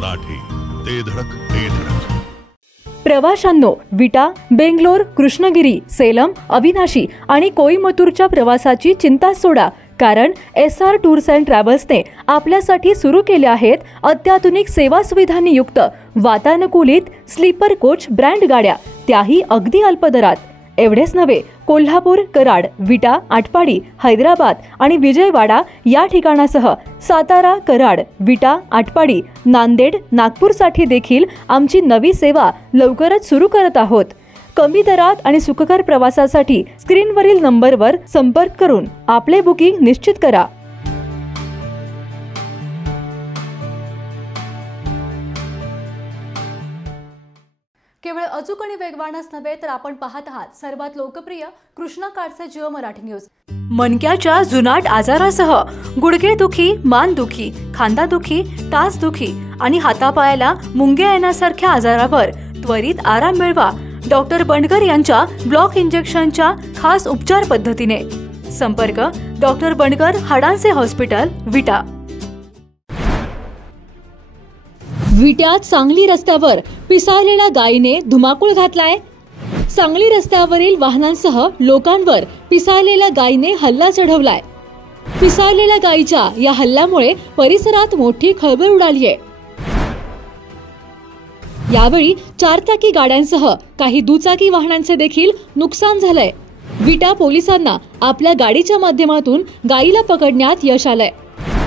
मराठी, ते धडक ते धडक. प्रवाशांनो, विटा, बेंगलोर, कृष्णगिरी, सेलम, अविनाशी आणि कोईमतूरच्या प्रवासाची चिंता सोडा, कारण SR टूर्स अँड ट्रॅव्हल्सने आपल्यासाठी सुरू केले आहेत अत्याधुनिक सेवा सुविधांनी युक्त वातानुकूलित स्लीपर कोच ब्रँड गाड्या, त्याही अगदी अल्प दरात. एवढेच नव्हे, कोल्हापूर, कराड, विटा, आटपाडी, हैदराबाद आणि विजयवाडा या ठिकाणासह सातारा, कराड, विटा, आटपाडी, नांदेड, नागपूरसाठी देखील आमची नवी सेवा लवकरच सुरू करत आहोत. कमी दरात आणि सुखकर प्रवासासाठी स्क्रीनवरील नंबरवर संपर्क करून आपले बुकिंग निश्चित करा. केवळ अचूक आणि वेगवानच नव्हे, तर आपण पाहत आहात सर्वात लोकप्रिय कृष्णा कार्डचे जिओ मराठी न्यूज. मणक्याच्या जुनाट आजारासह गुडघेदुखी, मानदुखी, खांदादुखी, टाचदुखी आणि हातापायाला मुंग्या येण्यासारख्या आजारावर त्वरित आराम मिळवा डॉक्टर बंडकर यांच्या ब्लॉक इंजेक्शनच्या खास उपचार पद्धतीने. संपर्क डॉक्टर बंडकर, हाडांचे हॉस्पिटल, विटा. विट्यात सांगली रस्त्यावर पिसाळलेल्या गायीने धुमाकूळ घातलाय. सांगली रस्त्यावरील वाहनांसह लोकांवर पिसाळलेल्या गायीने हल्ला चढवलाय. पिसाळलेल्या गायीच्या या हल्ल्यामुळे परिसरात मोठी खळबळ उडाली आहे. यावेळी चारचाकी गाड्यांसह काही दुचाकी वाहनांचे देखील नुकसान झालंय. विटा पोलिसांना आपल्या गाडीच्या माध्यमातून गायीला पकडण्यात यश आलंय.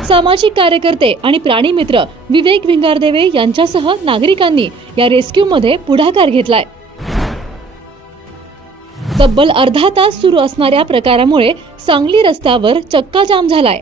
सामाजिक कार्यकर्ते आणि प्राणी मित्र विवेक भिंगारदेवे यांच्यासह नागरिकांनी या रेस्क्यूमध्ये पुढाकार घेतलाय. तब्बल अर्धा तास सुरू असणाऱ्या प्रकारामुळे सांगली रस्त्यावर चक्काजाम झालाय.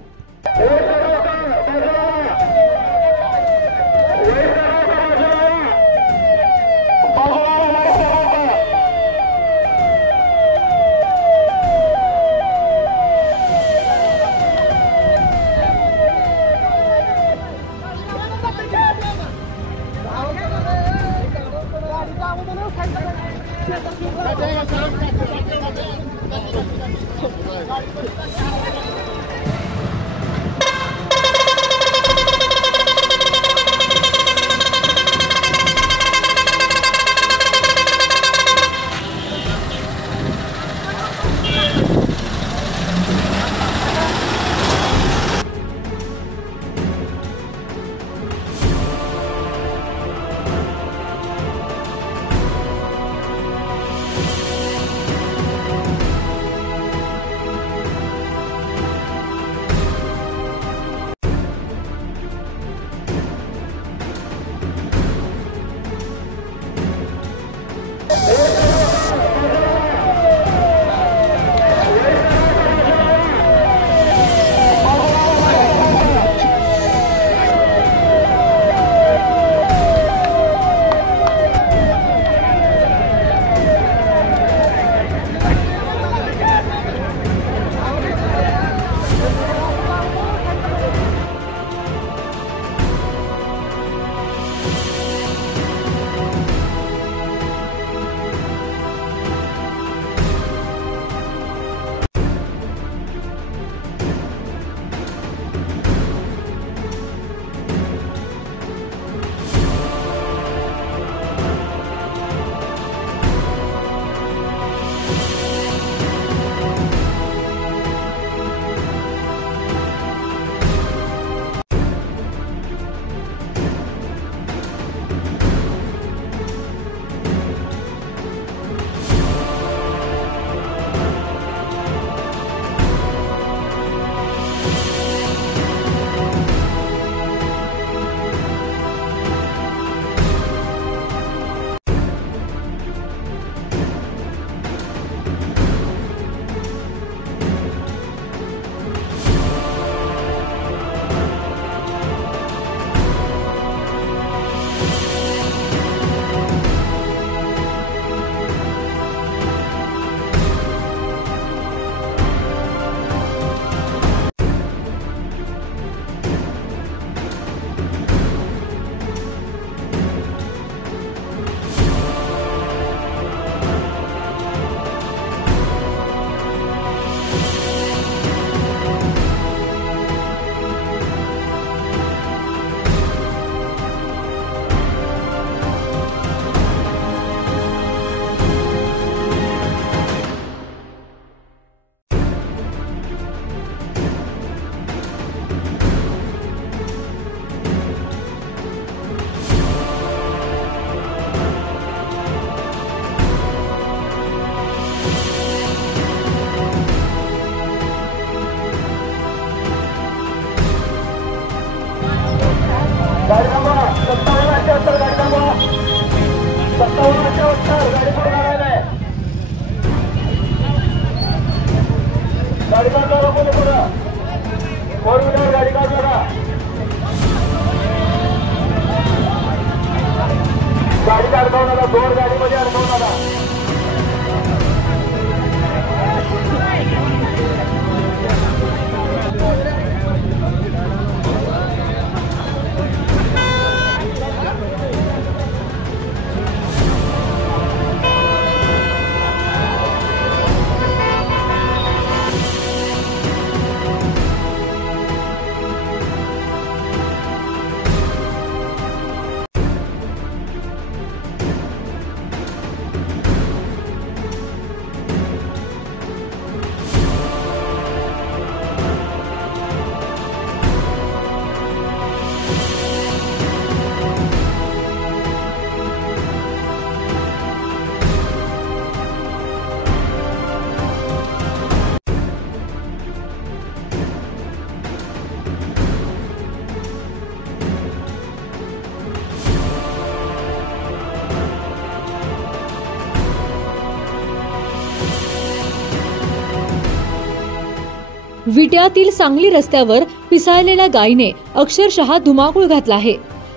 विट्यातील सांगली रस्त्यावर पिसाळलेल्या गायीने अक्षरशः धुमाकूळ घातला आहे।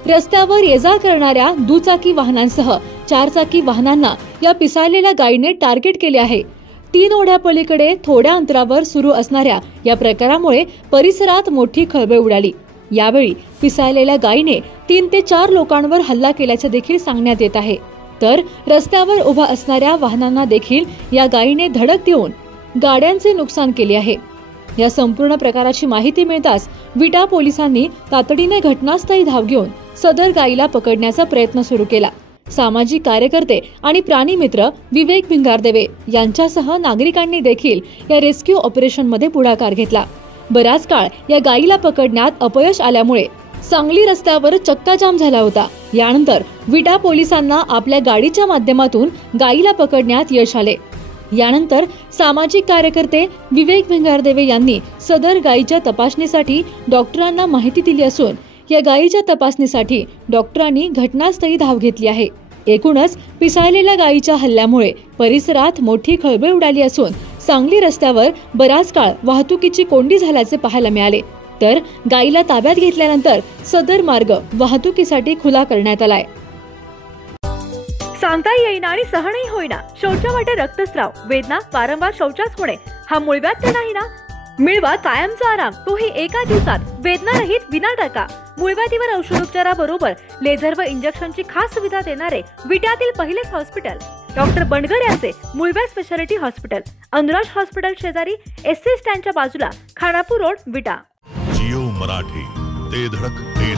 रस्त्यावर ये-जा करणाऱ्या दुचाकी वाहनांसह चारचाकी वाहनांना या पिसाळलेल्या गायीने टार्गेट केले आहे। 3 ओढ्या पलीकडे थोड्या अंतरावर सुरू असणाऱ्या या प्रकारामुळे परिसरात मोठी खळबळ उडाली। यावेळी पिसाळलेल्या गायीने 3 ते 4 लोकांवर हल्ला केल्याचे देखील सांगण्यात येत आहे। तर रस्त्यावर उभा असणाऱ्या वाहनांना देखील या गायीने धडक देऊन गाड्यांचे नुकसान केले आहे। या संपूर्ण प्रकाराची माहिती मिळताच विटा पोलिसांनी तातडीने घटनास्थळी धाव घेऊन सदर गायीला पकडण्याचा प्रयत्न सुरू केला। सामाजिक कार्यकर्ते आणि प्राणी मित्र विवेक भिंगारदेवे यांच्यासह नागरिकांनी देखील या रेस्क्यू ऑपरेशन मध्ये पुढाकार घेतला। बराच काळ या गायीला पकडण्यात अपयश आल्यामुळे सांगली रस्त्यावर चक्काजाम झाला होता। यानंतर विटा पोलिसांना आपल्या गाडीच्या माध्यमातून गायीला पकडण्यात यश आले। यानंतर सामाजिक कार्यकर्ते विवेक भिंगारदेवे यांनी सदर गायीच्या तपासणीसाठी डॉक्टरांना माहिती दिली असून या गायीच्या तपासणीसाठी डॉक्टरांनी घटनास्थळी धाव घेतली आहे। एकूणच पिसाळलेल्या गायीच्या हल्ल्यामुळे परिसरात मोठी खळबळ उडाली असून सांगली रस्त्यावर बराच काळ वाहतुकीची कोंडी झाल्याचे पाहायला मिळाले। तर गायीला ताब्यात घेतल्यानंतर सदर मार्ग वाहतुकीसाठी खुला करण्यात आलाय। सांगता येईना आणि सहनही होईना, शौचावाटे रक्तस्राव, वेदना, वारंवार शौचास होणे हा मूळव्याध नाही ना? मिळवा कायमचा आराम, तोही एका दिवसात, वेदना रहित विनाटका। मूळव्याधीवर औषधोपचाराबरोबर लेझर व इंजेक्शनची खास सुविधा देणारे विट्यातील पहिलेच हॉस्पिटल डॉक्टर बंडगर यांचे मूळव्याध स्पेशालिटी हॉस्पिटल, अनुराज हॉस्पिटल शेजारी एससी स्टँडच्या बाजूला, खानापूर रोड, विटा। जिओ मराठी, ते धडक ते